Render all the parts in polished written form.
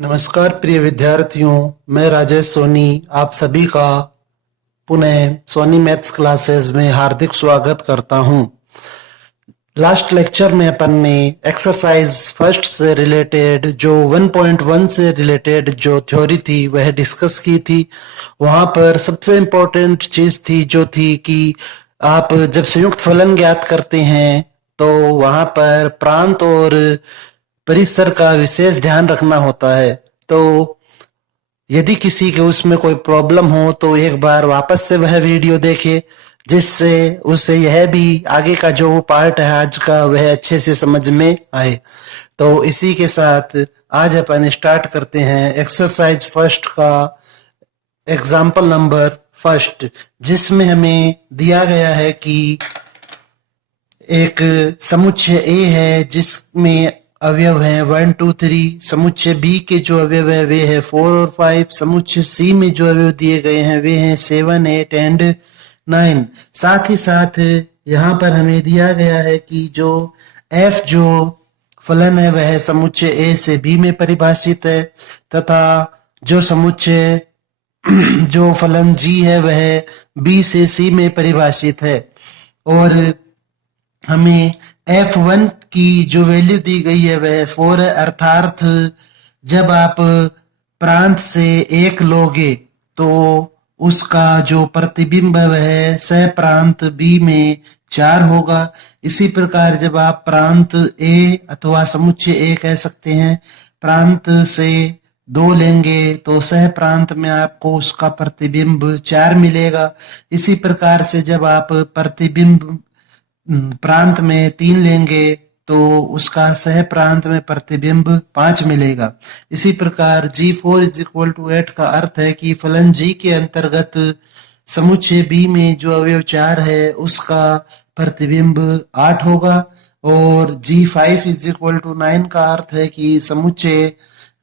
नमस्कार प्रिय विद्यार्थियों, मैं राजेश सोनी आप सभी का पुनः सोनी मैथ्स क्लासेस में हार्दिक स्वागत करता हूं। लास्ट लेक्चर में अपन ने एक्सरसाइज फर्स्ट से रिलेटेड जो 1.1 से रिलेटेड जो थ्योरी थी वह डिस्कस की थी। वहां पर सबसे इम्पोर्टेंट चीज थी जो थी कि आप जब संयुक्त फलन ज्ञात करते हैं तो वहां पर प्रांत और परिसर का विशेष ध्यान रखना होता है। तो यदि किसी के उसमें कोई प्रॉब्लम हो तो एक बार वापस से वह वीडियो देखे, जिससे उसे यह भी आगे का जो पार्ट है आज का वह अच्छे से समझ में आए। तो इसी के साथ आज अपन स्टार्ट करते हैं एक्सरसाइज फर्स्ट का एग्जाम्पल नंबर फर्स्ट, जिसमें हमें दिया गया है कि एक समुच्चय ए है जिसमें अवयव है 1 2 3। समुच्चय बी के जो अवयव है वे है 4 और 5। समुच्चय सी में जो अवयव दिए गए हैं वे हैं 7 8 एंड 9। साथ ही साथ यहाँ पर हमें दिया गया है कि जो एफ जो फलन है वह समुच्चय ए से बी में परिभाषित है, तथा जो समुच्चय जो फलन जी है वह बी से सी में परिभाषित है। और हमें F1 की जो वैल्यू दी गई है वह 4 है, अर्थात जब आप प्रांत से 1 लोगे तो उसका जो प्रतिबिंब है सह प्रांत B में 4 होगा। इसी प्रकार जब आप प्रांत A अथवा समुच्चय A कह सकते हैं प्रांत से 2 लेंगे तो सह प्रांत में आपको उसका प्रतिबिंब 4 मिलेगा। इसी प्रकार से जब आप प्रतिबिंब प्रांत में 3 लेंगे तो उसका सह प्रांत में प्रतिबिंब 5 मिलेगा। इसी प्रकार G4 = 8 का अर्थ है कि फलन G के अंतर्गत समुच्चय B में जो अवयव 4 है उसका प्रतिबिंब 8 होगा। और G5 = 9 का अर्थ है कि समुच्चय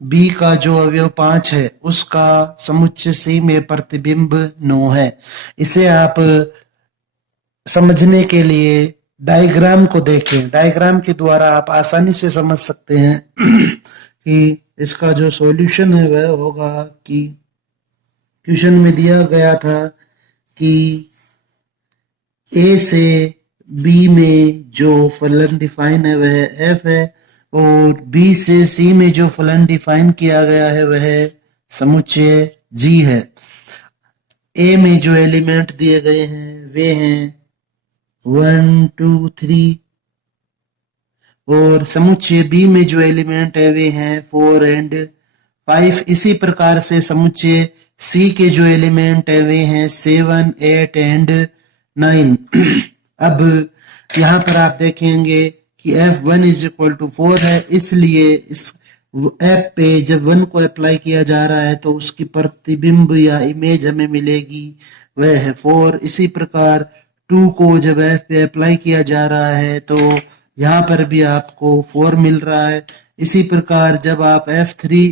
B का जो अवयव 5 है उसका समुच्चय C में प्रतिबिंब 9 है। इसे आप समझने के लिए डायग्राम को देखें। डायग्राम के द्वारा आप आसानी से समझ सकते हैं कि इसका जो सॉल्यूशन है वह होगा कि क्वेश्चन में दिया गया था कि ए से बी में जो फलन डिफाइन है वह एफ है और बी से सी में जो फलन डिफाइन किया गया है वह समुच्चय जी है। ए में जो एलिमेंट दिए गए हैं वे हैं 1 2 3 और समुच्चय बी में जो एलिमेंट है वे हैं 4 एंड 5। इसी प्रकार से समुच्चय सी के जो एलिमेंट है वे हैं 7 8 एंड 9। अब यहाँ पर आप देखेंगे कि F1 = 4 है, इसलिए इस F पे जब 1 को अप्लाई किया जा रहा है तो उसकी प्रतिबिंब या इमेज हमें मिलेगी वह है 4। इसी प्रकार 2 को जब F पे अप्लाई किया जा रहा है तो यहाँ पर भी आपको 4 मिल रहा है। इसी प्रकार जब आप F3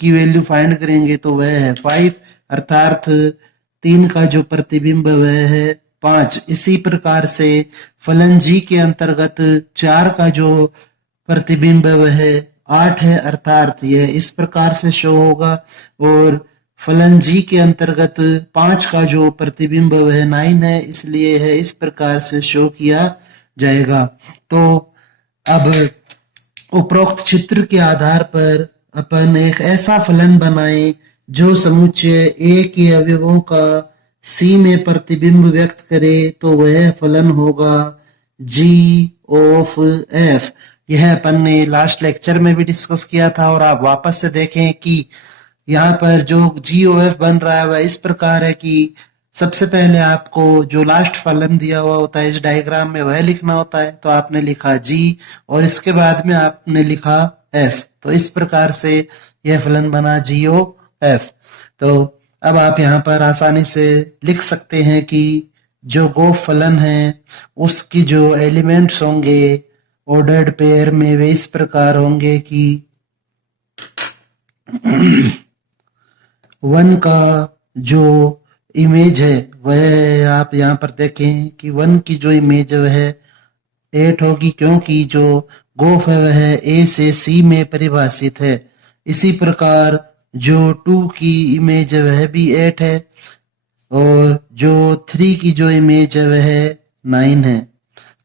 की वैल्यू फाइंड करेंगे तो वह है 5, अर्थात 3 का जो प्रतिबिंब वह है 5। इसी प्रकार से फलन G के अंतर्गत 4 का जो प्रतिबिंब वह 8 है, अर्थात यह इस प्रकार से शो होगा। और फलन G के अंतर्गत 5 का जो प्रतिबिंब वह 9 है, इसलिए है इस प्रकार से शो किया जाएगा। तो अब उपरोक्त चित्र के आधार पर अपन एक ऐसा फलन बनाएं जो समुच्चय A के अवयवों का C में प्रतिबिंब व्यक्त करे, तो वह फलन होगा G of F। यह अपन ने लास्ट लेक्चर में भी डिस्कस किया था और आप वापस से देखें कि यहाँ पर जो GOF बन रहा है वह इस प्रकार है कि सबसे पहले आपको जो लास्ट फलन दिया हुआ होता है इस डायग्राम में वह लिखना होता है, तो आपने लिखा G और इसके बाद में आपने लिखा F। तो इस प्रकार से यह फलन बना GOF। तो अब आप यहाँ पर आसानी से लिख सकते हैं कि जो गोफ फलन है उसकी जो एलिमेंट्स होंगे ऑर्डर्ड पेयर में वे इस प्रकार होंगे कि 1 का जो इमेज है वह आप यहाँ पर देखें कि 1 की जो इमेज है वह 8 होगी, क्योंकि जो गोफ है वह A से C में परिभाषित है। इसी प्रकार जो 2 की इमेज है वह भी 8 है और जो 3 की जो इमेज है वह 9 है।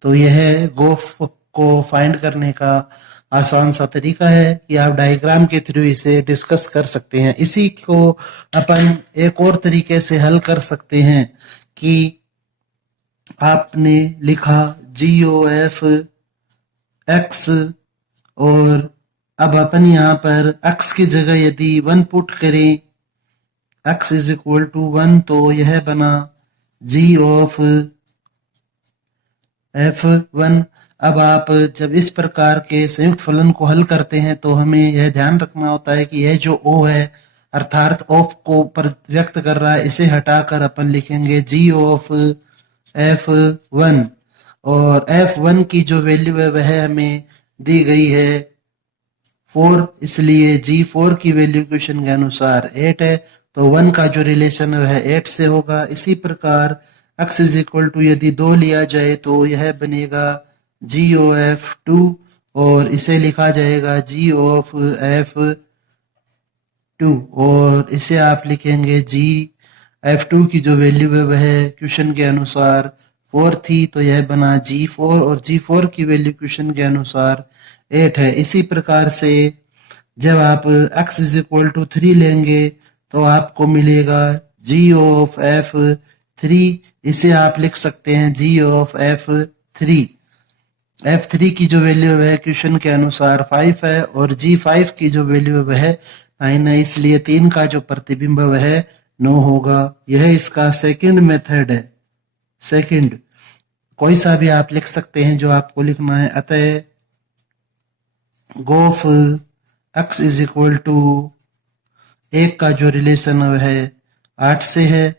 तो यह गोफ को फाइंड करने का आसान सा तरीका है कि आप डायग्राम के थ्रू इसे डिस्कस कर सकते हैं। इसी को अपन एक और तरीके से हल कर सकते हैं कि आपने लिखा GOF x और अब अपन यहाँ पर x की जगह यदि 1 पुट करें, x इज इक्वल टू 1, तो यह बना GOF F1। अब आप जब इस प्रकार के संयुक्त फलन को हल करते हैं तो हमें यह ध्यान रखना होता है कि यह जो O है अर्थात ऑफ को पर व्यक्त कर रहा है, इसे हटाकर अपन लिखेंगे GOF F1 और F1 की जो वैल्यू है वह हमें दी गई है 4, इसलिए G4 की वैल्यू क्वेश्चन के अनुसार 8 है, तो 1 का जो रिलेशन है वह 8 से होगा। इसी प्रकार x इज इक्वल टू यदि 2 लिया जाए तो यह बनेगा GOF2 और इसे लिखा जाएगा GOF F2 और इसे आप लिखेंगे GF2 की जो वैल्यू है वह क्वेश्चन के अनुसार 4 थी, तो यह बना G4 और G4 की वैल्यू क्वेश्चन के अनुसार 8 है। इसी प्रकार से जब आप x इज इक्वल टू 3 लेंगे तो आपको मिलेगा GOF F3, इसे आप लिख सकते हैं GOF F3। F3 की जो वैल्यू है वह क्वेश्चन के अनुसार 5 है और G5 की जो वैल्यू है वह 9 है, इसलिए 3 का जो प्रतिबिंब वह 9 होगा। यह इसका सेकंड मेथड है। सेकंड कोई सा भी आप लिख सकते हैं जो आपको लिखना है। अतः गोफ x इज इक्वल टू 1 का जो रिलेशन है वह 8 से है,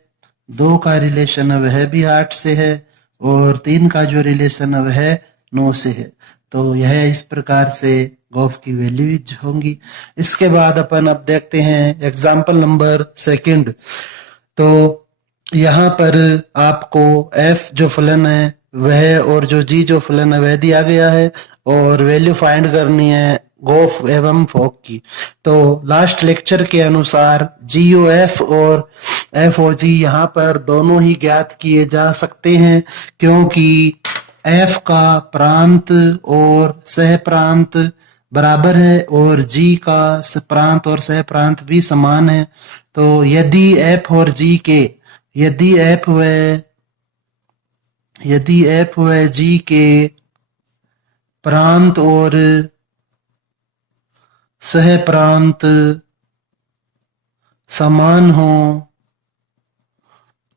2 का रिलेशन है वह भी 8 से है और 3 का जो रिलेशन है वह 9 से है। तो यह इस प्रकार से गोफ की वैल्यू होंगी। इसके बाद अपन अब देखते हैं एग्जाम्पल नंबर सेकंड। तो यहाँ पर आपको f जो फलन है वह और जो g जो फलन है वह दिया गया है और वैल्यू फाइंड करनी है गोफ एवं फोक की। तो लास्ट लेक्चर के अनुसार GOF और FOG यहाँ पर दोनों ही ज्ञात किए जा सकते हैं, क्योंकि f का प्रांत और सह प्रांत बराबर है और g का प्रांत और सह प्रांत भी समान है। तो यदि f और g के यदि f व g के प्रांत और सह प्रांत समान हो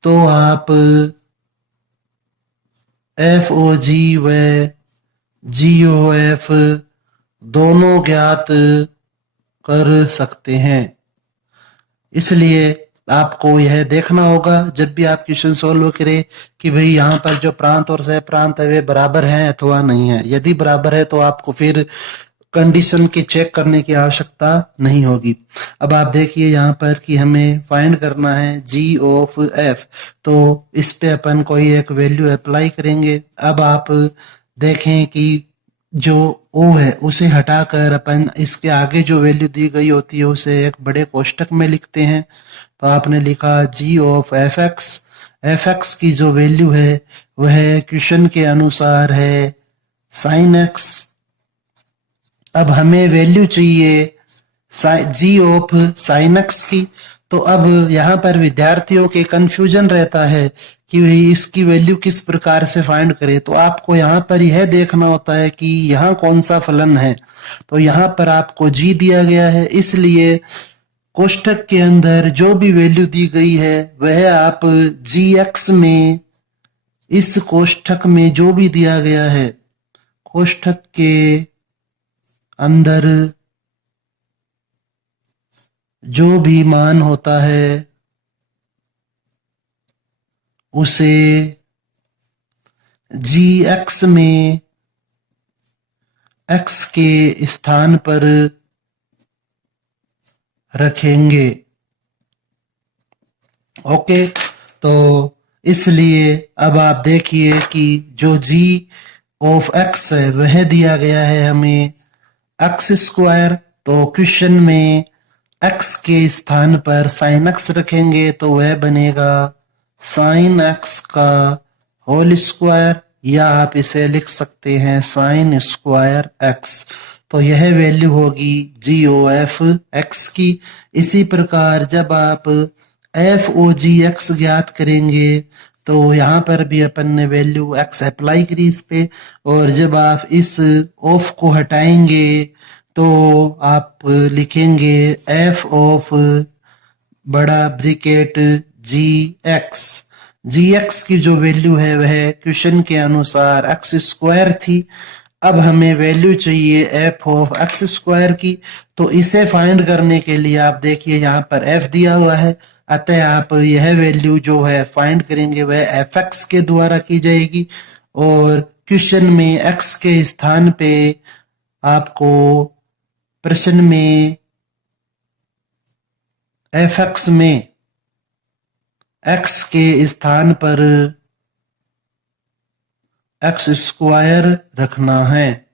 तो आप FOG व GOF दोनों ज्ञात कर सकते हैं। इसलिए आपको यह देखना होगा जब भी आप क्वेश्चन सोल्व करें कि भाई यहाँ पर जो प्रांत और सह प्रांत है वे बराबर हैं अथवा नहीं है। यदि बराबर है तो आपको फिर कंडीशन की चेक करने की आवश्यकता नहीं होगी। अब आप देखिए यहाँ पर कि हमें फाइंड करना है GOF, तो इस पे अपन कोई एक वैल्यू अप्लाई करेंगे। अब आप देखें कि जो O है उसे हटाकर अपन इसके आगे जो वैल्यू दी गई होती है उसे एक बड़े कोष्टक में लिखते हैं। तो आपने लिखा GOF Fx की जो वैल्यू है वह क्वेश्चन के अनुसार है sin x। अब हमें वैल्यू चाहिए GOF sin x की। तो अब यहाँ पर विद्यार्थियों के कंफ्यूजन रहता है कि भाई इसकी वैल्यू किस प्रकार से फाइंड करें। तो आपको यहाँ पर यह देखना होता है कि यहाँ कौन सा फलन है। तो यहाँ पर आपको g दिया गया है, इसलिए कोष्ठक के अंदर जो भी वैल्यू दी गई है वह आप gx में, इस कोष्ठक में जो भी दिया गया है कोष्ठक के अंदर जो भी मान होता है उसे gx में x के स्थान पर रखेंगे। ओके, तो इसलिए अब आप देखिए कि जो GOF x है वह दिया गया है हमें x² तो क्वेश्चन में x के स्थान पर साइन x रखेंगे तो वह बनेगा साइन x का होल स्क्वायर, या आप इसे लिख सकते हैं साइन स्क्वायर x। तो यह वैल्यू होगी जी ओ एफ एक्स की। इसी प्रकार जब आप एफ ओ जी एक्स ज्ञात करेंगे तो यहाँ पर भी अपन ने वैल्यू x अप्लाई करी इस पे, और जब आप इस ऑफ को हटाएंगे तो आप लिखेंगे एफ ऑफ बड़ा ब्रैकेट जी एक्स की जो वैल्यू है वह क्वेश्चन के अनुसार एक्स स्क्वायर थी। अब हमें वैल्यू चाहिए एफ ऑफ एक्स स्क्वायर की, तो इसे फाइंड करने के लिए आप देखिए यहाँ पर एफ दिया हुआ है, अतः आप यह वैल्यू जो है फाइंड करेंगे वह एफ एक्स के द्वारा की जाएगी। और क्वेश्चन में एक्स के स्थान पे आपको प्रश्न में एफ एक्स में एक्स के स्थान पर एक्स स्क्वायर रखना है,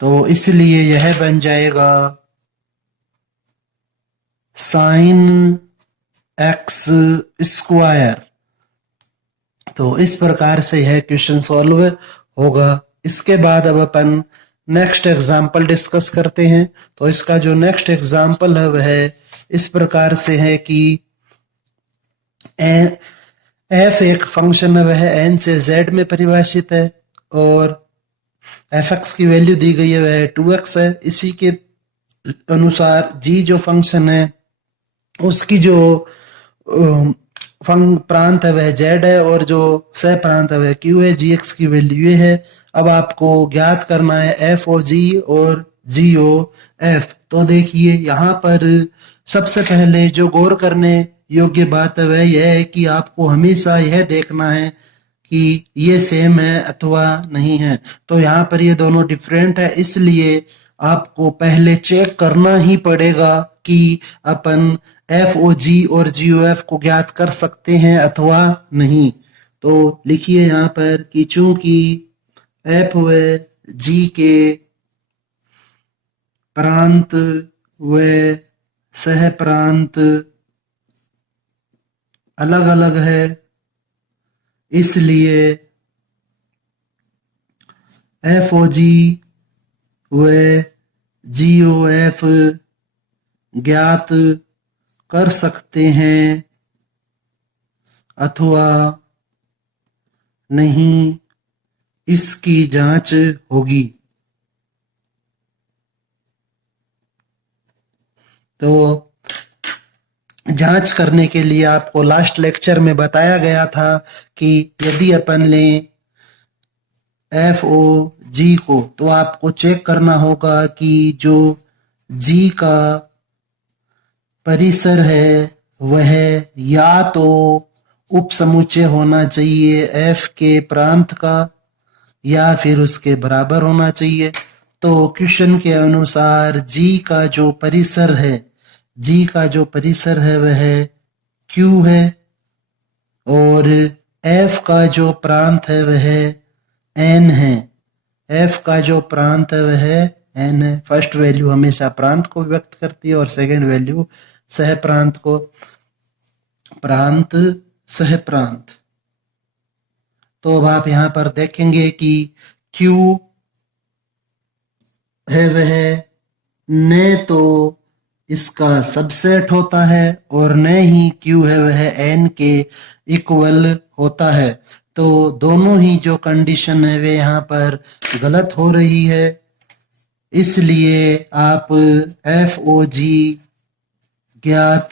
तो इसलिए यह बन जाएगा साइन एक्स स्क्वायर। तो इस प्रकार से यह क्वेश्चन सॉल्व होगा। इसके बाद अब अपन नेक्स्ट एग्जाम्पल डिस्कस करते हैं। तो इसका जो नेक्स्ट एग्जाम्पल है वह इस प्रकार से है कि एफ एक फंक्शन है, वह एन से जेड में परिभाषित है और एफ एक्स की वैल्यू दी गई है वह 2x है। इसी के अनुसार जी जो फंक्शन है उसकी जो प्रांत है वह जेड है और जो सह प्रांत है वह क्यू है। जी एक्स की वैल्यू ये है। अब आपको ज्ञात करना है एफ ओ जी और जी ओ एफ। तो देखिए यहाँ पर सबसे पहले जो गौर करने योग्य बात है वह यह है कि आपको हमेशा यह देखना है कि ये सेम है अथवा नहीं है। तो यहाँ पर ये दोनों डिफरेंट है, इसलिए आपको पहले चेक करना ही पड़ेगा कि अपन एफ ओ जी और जी ओ एफ को ज्ञात कर सकते हैं अथवा नहीं। तो लिखिए यहाँ पर कि चूंकि एफ व जी के प्रांत व सह प्रांत अलग अलग है, इसलिए एफ ओ जी व जी ओ एफ ज्ञात कर सकते हैं अथवा नहीं, इसकी जांच होगी। तो जांच करने के लिए आपको लास्ट लेक्चर में बताया गया था कि यदि अपन ले एफ ओ जी को तो आपको चेक करना होगा कि जो जी का परिसर है वह या तो उप समुच्चय होना चाहिए एफ के प्रांत का या फिर उसके बराबर होना चाहिए। तो क्वेश्चन के अनुसार जी का जो परिसर है वह क्यू है और एफ का जो प्रांत है वह एन है। एफ का जो प्रांत है वह एन है। फर्स्ट वैल्यू हमेशा प्रांत को व्यक्त करती है और सेकंड वैल्यू सह प्रांत को। प्रांत सह प्रांत। तो अब आप यहां पर देखेंगे कि Q है वह न तो इसका सबसेट होता है और न ही Q है वह n के इक्वल होता है। तो दोनों ही जो कंडीशन है वे यहाँ पर गलत हो रही है, इसलिए आप एफ ओ जी ज्ञात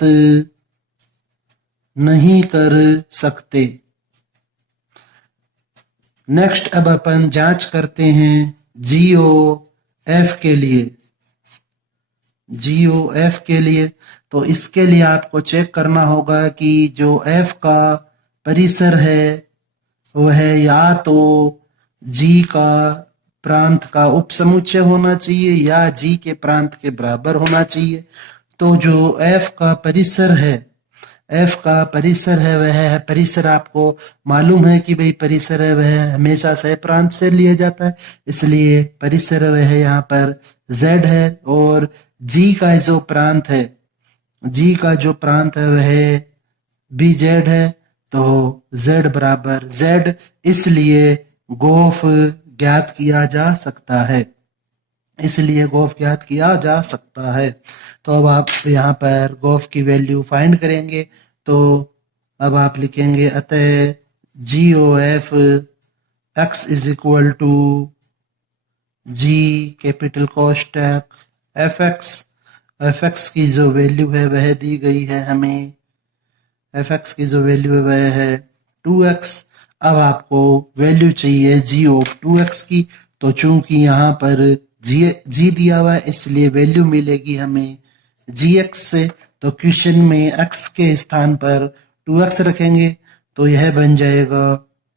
नहीं कर सकते। नेक्स्ट अब अपन जांच करते हैं जीओ एफ के लिए। जीओ एफ के लिए तो इसके लिए आपको चेक करना होगा कि जो एफ का परिसर है वह या तो जी का प्रांत का उपसमुच्चय होना चाहिए या जी के प्रांत के बराबर होना चाहिए। तो जो एफ का परिसर है वह परिसर आपको मालूम है कि भाई परिसर है वह हमेशा सह प्रांत से लिया जाता है, इसलिए परिसर वह यहाँ पर z है और g का जो प्रांत है, g का जो प्रांत है वह bz है, तो z बराबर z, इसलिए गोफ ज्ञात किया जा सकता है, इसलिए गोफ ज्ञात किया जा सकता है। तो अब आप यहाँ पर गोफ की वैल्यू फाइंड करेंगे, तो अब आप लिखेंगे अतः G O F X is equal to G capital कोष्टक एफ एक्स की जो वैल्यू है वह दी गई है हमें, एफ एक्स की जो वैल्यू है वह है 2x। अब आपको वैल्यू चाहिए g ऑफ 2x की, तो चूंकि यहाँ पर g दिया हुआ है इसलिए वैल्यू मिलेगी हमें gx से, तो क्वेश्चन में x के स्थान पर 2x रखेंगे, तो यह बन जाएगा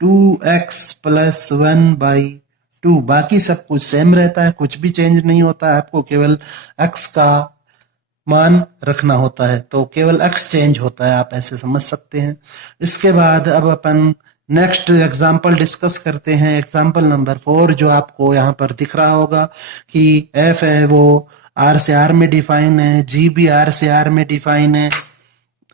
2x प्लस 1/2। बाकी सब कुछ सेम रहता है, कुछ भी चेंज नहीं होता है, आपको केवल x का मान रखना होता है, तो केवल x चेंज होता है, आप ऐसे समझ सकते हैं। इसके बाद अब अपन नेक्स्ट एग्जाम्पल डिस्कस करते हैं, एग्जाम्पल नंबर 4, जो आपको यहाँ पर दिख रहा होगा कि f है वो r से r में डिफाइन है, g भी r से r में डिफाइन है,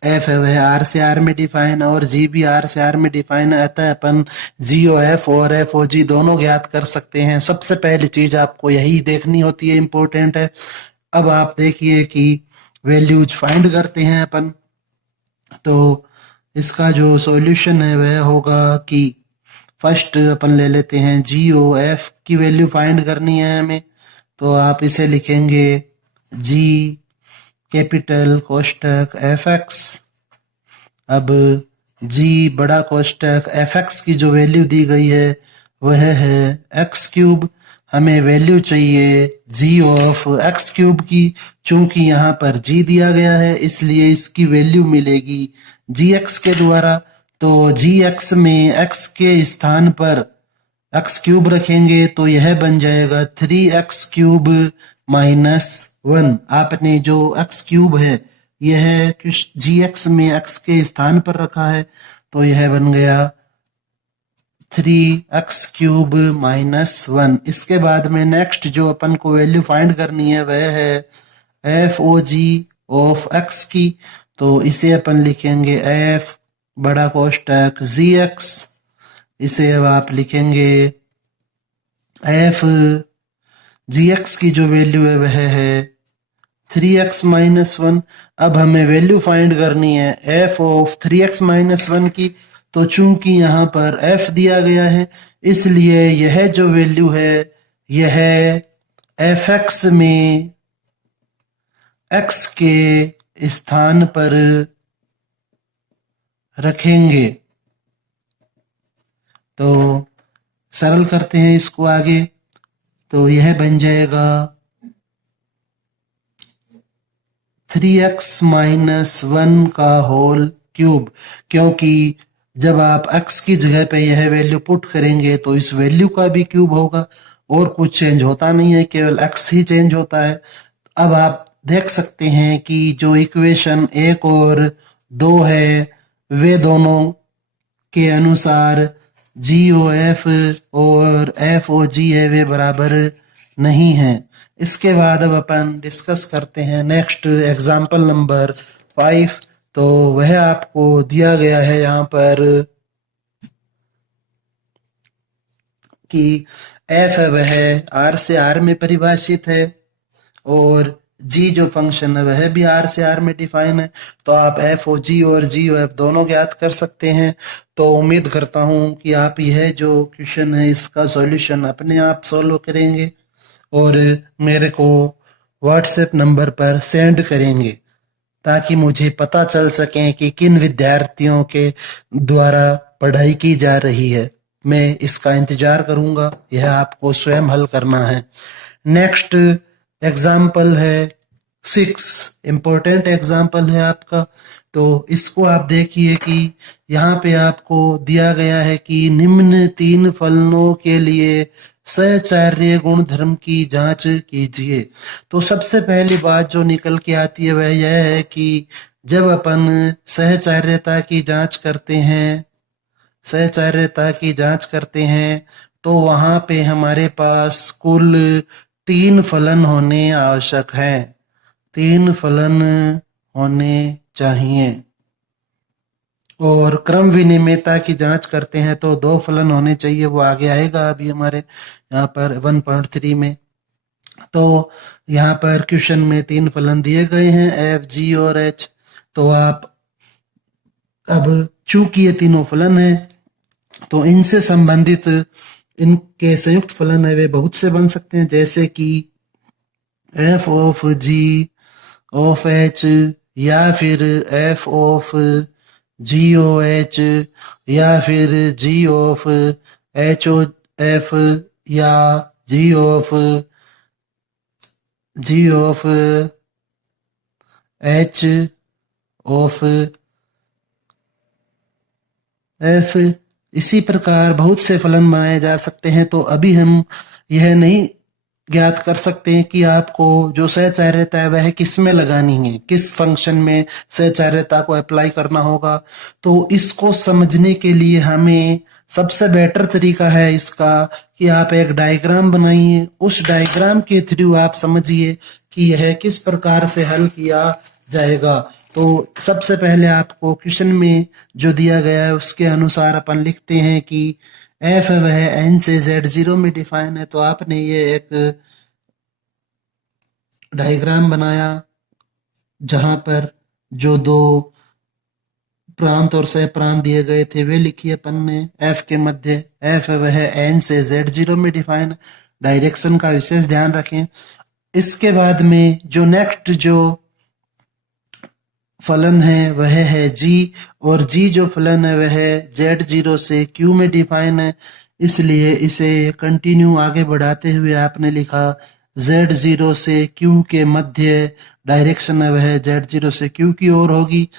f है वह r से r में डिफाइन है और g भी r से r में डिफाइन है, अतः अपन GOF और FOG दोनों ज्ञात कर सकते हैं। सबसे पहली चीज आपको यही देखनी होती है, इंपॉर्टेंट है। अब आप देखिए कि वैल्यूज फाइंड करते हैं अपन, तो इसका जो सॉल्यूशन है वह होगा कि फर्स्ट अपन ले लेते हैं GOF की वैल्यू फाइंड करनी है हमें, तो आप इसे लिखेंगे G कैपिटल कोष्टक fx। अब G बड़ा कोष्टक fx की जो वैल्यू दी गई है वह है x³। हमें वैल्यू चाहिए g ऑफ x³ की, चूंकि यहाँ पर g दिया गया है इसलिए इसकी वैल्यू मिलेगी gx के द्वारा, तो gx में x के स्थान पर x³ रखेंगे तो यह बन जाएगा 3x³ माइनस 1। आपने जो x³ है यह gx में x के स्थान पर रखा है, तो यह बन गया 3x³ माइनस 1। इसके बाद में नेक्स्ट जो अपन को वैल्यू फाइंड करनी है वह है FOG ऑफ x की, तो इसे अपन लिखेंगे f बड़ा कोष्टक gx, इसे अब आप लिखेंगे f gx की जो वैल्यू है वह है 3x माइनस 1। अब हमें वैल्यू फाइंड करनी है f ऑफ 3x माइनस 1 की, तो चूंकि यहाँ पर f दिया गया है इसलिए यह जो वैल्यू है यह fx में x के स्थान पर रखेंगे। तो सरल करते हैं इसको आगे, तो यह बन जाएगा 3x माइनस 1 का होल क्यूब, क्योंकि जब आप x की जगह पे यह वैल्यू पुट करेंगे तो इस वैल्यू का भी क्यूब होगा और कुछ चेंज होता नहीं है, केवल x ही चेंज होता है। अब आप देख सकते हैं कि जो इक्वेशन 1 और 2 है वे दोनों के अनुसार GOF और FOG है वे बराबर नहीं है। इसके बाद अब अपन डिस्कस करते हैं नेक्स्ट एग्जाम्पल नंबर 5, तो वह आपको दिया गया है यहाँ पर कि f है वह r से r में परिभाषित है और g जो फंक्शन है वह भी r से r में डिफाइन है, तो आप FOG और GOF दोनों ज्ञात कर सकते हैं। तो उम्मीद करता हूँ कि आप यह जो क्वेश्चन है इसका सॉल्यूशन अपने आप सॉल्व करेंगे और मेरे को व्हाट्सएप नंबर पर सेंड करेंगे, ताकि मुझे पता चल सके कि किन विद्यार्थियों के द्वारा पढ़ाई की जा रही है। मैं इसका इंतजार करूंगा, यह आपको स्वयं हल करना है। नेक्स्ट एग्जाम्पल है 6, इम्पोर्टेंट एग्जाम्पल है आपका, तो इसको आप देखिए कि यहाँ पे आपको दिया गया है कि निम्न 3 फलनों के लिए सहचार्य गुण धर्म की जांच कीजिए। तो सबसे पहली बात जो निकल के आती है वह यह है कि जब अपन सहचार्यता की जांच करते हैं तो वहां पे हमारे पास कुल तीन फलन होने आवश्यक हैं, तीन फलन होने चाहिए। और क्रम विनिमेयता की जांच करते हैं तो दो फलन होने चाहिए, वो आगे आएगा अभी हमारे यहाँ पर 1.3 में। तो यहाँ पर क्वेश्चन में तीन फलन दिए गए हैं एफ, जी और एच। तो आप अब चूंकि ये तीनों फलन हैं तो इनसे संबंधित इनके संयुक्त फलन है वे बहुत से बन सकते हैं, जैसे कि F of G of H, या फिर F of G O H, या फिर G of H O F, या G of H of F. इसी प्रकार बहुत से फलन बनाए जा सकते हैं। तो अभी हम यह नहीं ज्ञात कर सकते हैं कि आपको जो सहचार्यता है वह किस में लगानी है, किस फंक्शन में सहचार्यता को अप्लाई करना होगा। तो इसको समझने के लिए हमें सबसे बेटर तरीका है इसका कि आप एक डायग्राम बनाइए, उस डायग्राम के थ्रू आप समझिए कि यह किस प्रकार से हल किया जाएगा। तो सबसे पहले आपको क्वेश्चन में जो दिया गया है उसके अनुसार अपन लिखते हैं कि एफ है वह एन से जेड जीरो में डिफाइन है। तो आपने ये एक डायग्राम बनाया जहां पर जो दो प्रांत और सह प्रांत दिए गए थे वे लिखिए अपन ने। एफ के मध्य एफ है वह एन से जेड जीरो में डिफाइन, डायरेक्शन का विशेष ध्यान रखें। इसके बाद में जो नेक्स्ट जो फलन है वह है जी, और जी जो फलन है वह जेड जीरो से क्यू में डिफाइन है, इसलिए इसे कंटिन्यू आगे बढ़ाते हुए आपने लिखा जेड जीरो से क्यू के मध्य डायरेक्शन है वह जेड जीरो से क्यू की ओर होगी,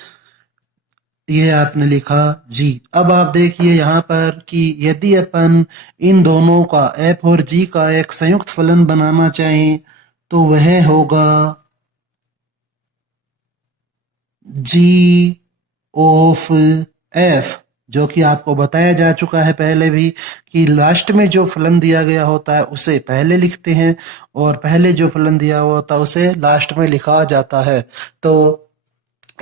ये आपने लिखा जी। अब आप देखिए यहाँ पर कि यदि अपन इन दोनों का एफ और जी का एक संयुक्त फलन बनाना चाहें तो वह होगा जी ऑफ एफ, जो कि आपको बताया जा चुका है पहले भी कि लास्ट में जो फलन दिया गया होता है उसे पहले लिखते हैं और पहले जो फलन दिया हुआ होता है उसे लास्ट में लिखा जाता है। तो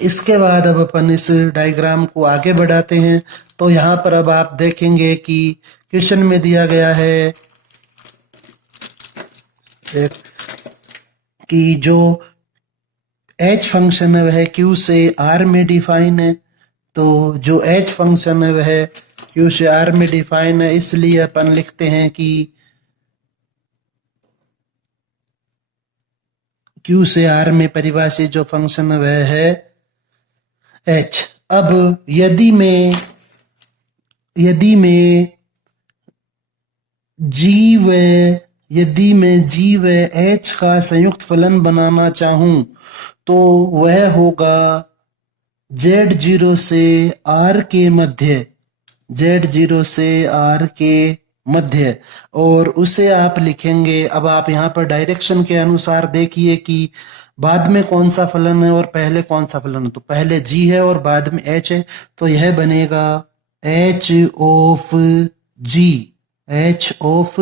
इसके बाद अब अपन इस डायग्राम को आगे बढ़ाते हैं। तो यहाँ पर अब आप देखेंगे कि क्वेश्चन में दिया गया है कि जो एच फंक्शन है वह क्यू से आर में डिफाइन है। तो जो एच फंक्शन है वह क्यू से आर में डिफाइन है, इसलिए अपन लिखते हैं कि क्यू से आर में परिभाषित जो फंक्शन है वह है एच। अब यदि मैं जी व एच का संयुक्त फलन बनाना चाहूं तो वह होगा जेड जीरो से आर के मध्य, जेड जीरो से आर के मध्य, और उसे आप लिखेंगे। अब आप यहाँ पर डायरेक्शन के अनुसार देखिए कि बाद में कौन सा फलन है और पहले कौन सा फलन है। तो पहले जी है और बाद में एच है, तो यह बनेगा H of G, H of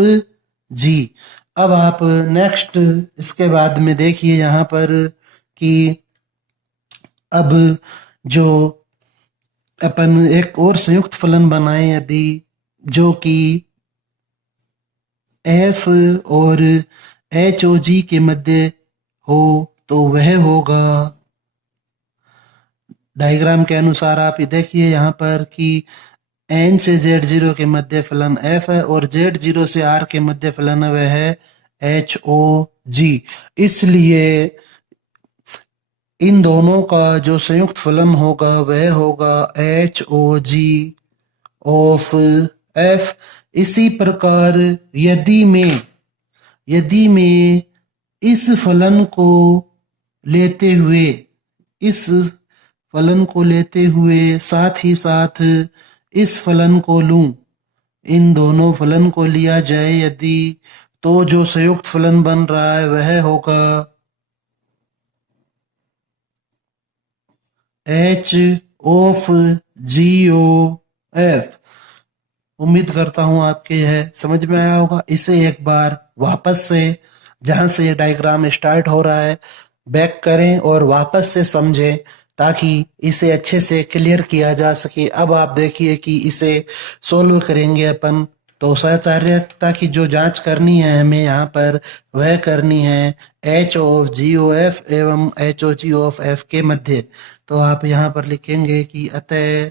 G. अब आप नेक्स्ट इसके बाद में देखिए यहाँ पर कि अब जो अपन एक और संयुक्त फलन बनाए यदि, जो कि एफ और एच ओ जी के मध्य हो तो वह होगा, डायग्राम के अनुसार आप ये देखिए यहाँ पर कि एन से जेड जीरो के मध्य फलन एफ है और जेड जीरो से आर के मध्य फलन है वह है एच ओ जी। इसलिए इन दोनों का जो संयुक्त फलन होगा वह होगा H O G of F. इसी प्रकार यदि मैं इस फलन को लेते हुए साथ ही साथ इस फलन को लूं, इन दोनों फलन को लिया जाए यदि, तो जो संयुक्त फलन बन रहा है वह होगा H of G O F. उम्मीद करता हूं आपके यह समझ में आया होगा। इसे एक बार वापस से जहां से ये डायग्राम स्टार्ट हो रहा है बैक करें और वापस से समझें ताकि इसे अच्छे से क्लियर किया जा सके। अब आप देखिए कि इसे सोल्व करेंगे अपन, तो सहचार्यता की जो जांच करनी है हमें यहाँ पर वह करनी है H of G O F एवं H O G of F के मध्य। तो आप यहाँ पर लिखेंगे कि अतः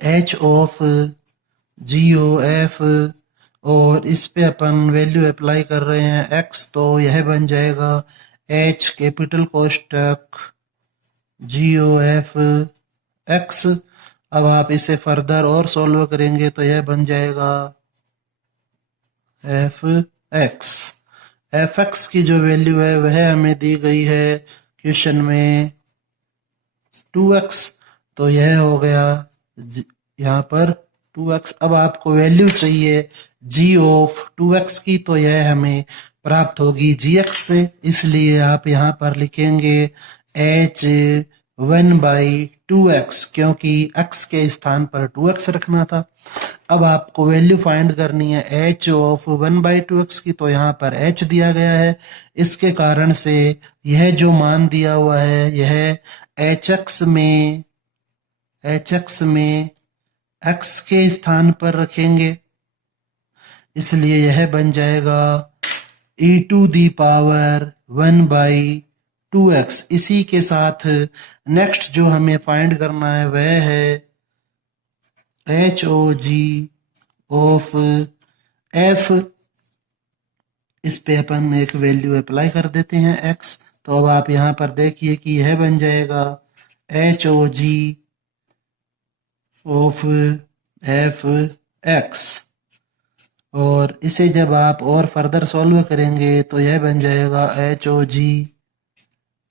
H of G O F, और इस पे अपन वैल्यू अप्लाई कर रहे हैं एक्स, तो यह बन जाएगा एच कैपिटल कोष्टक जी ओ एफ एक्स। अब आप इसे फर्दर और सॉल्व करेंगे तो यह बन जाएगा एफ एक्स। एफ एक्स की जो वैल्यू है वह हमें दी गई है क्वेश्चन में 2x, तो यह हो गया यहाँ पर 2x। अब आपको वैल्यू चाहिए g ऑफ 2x की, तो यह हमें प्राप्त होगी gx से, इसलिए आप यहाँ पर लिखेंगे h 1/2x, क्योंकि x के स्थान पर 2x रखना था। अब आपको वैल्यू फाइंड करनी है h ऑफ 1/2x की, तो यहाँ पर h दिया गया है, इसके कारण से यह जो मान दिया हुआ है यह hx में x के स्थान पर रखेंगे, इसलिए यह बन जाएगा e to the power 1/2x। इसी के साथ नेक्स्ट जो हमें फाइंड करना है वह है H O G of F. इस पे अपन एक वैल्यू अप्लाई कर देते हैं x, तो अब आप यहाँ पर देखिए कि यह बन जाएगा H O G of F X, और इसे जब आप और फर्दर सॉल्व करेंगे तो यह बन जाएगा H O g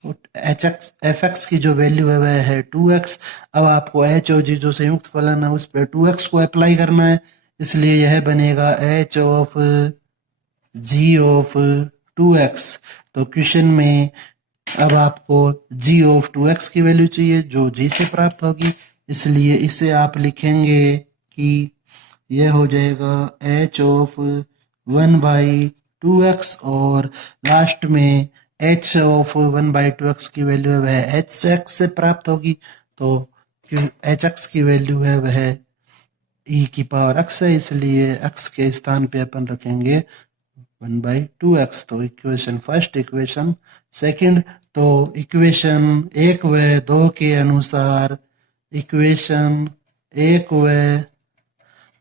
h x f x की जो वैल्यू है वह है 2x। अब आपको एच ओ जी जो संयुक्त फलन है उस पर 2x को अप्लाई करना है, इसलिए यह बनेगा H of G of 2x। तो क्वेश्चन में अब आपको g ऑफ 2x की वैल्यू चाहिए जो g से प्राप्त होगी, इसलिए इसे आप लिखेंगे कि यह हो जाएगा h ऑफ 1/2x, और लास्ट में h ऑफ 1/2x की वैल्यू है वह hx से प्राप्त होगी, तो hx की वैल्यू है वह e की पावर x है, इसलिए x के स्थान पे अपन रखेंगे 1/2x। तो इक्वेशन फर्स्ट, इक्वेशन सेकंड। तो इक्वेशन 1 व 2 के अनुसार, इक्वेशन 1 व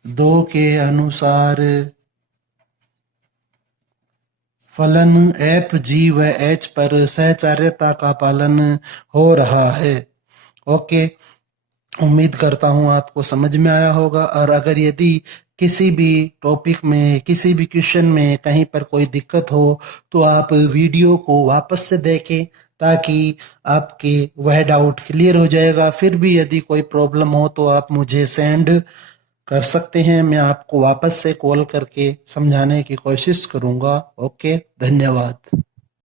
2 के अनुसार फलन एफ जी व एच पर सहचार्यता का पालन हो रहा है। ओके, उम्मीद करता हूँ आपको समझ में आया होगा, और अगर यदि किसी भी टॉपिक में, किसी भी क्वेश्चन में कहीं पर कोई दिक्कत हो तो आप वीडियो को वापस से देखें ताकि आपके वह डाउट क्लियर हो जाएगा। फिर भी यदि कोई प्रॉब्लम हो तो आप मुझे सेंड कर सकते हैं, मैं आपको वापस से कॉल करके समझाने की कोशिश करूंगा। ओके, धन्यवाद।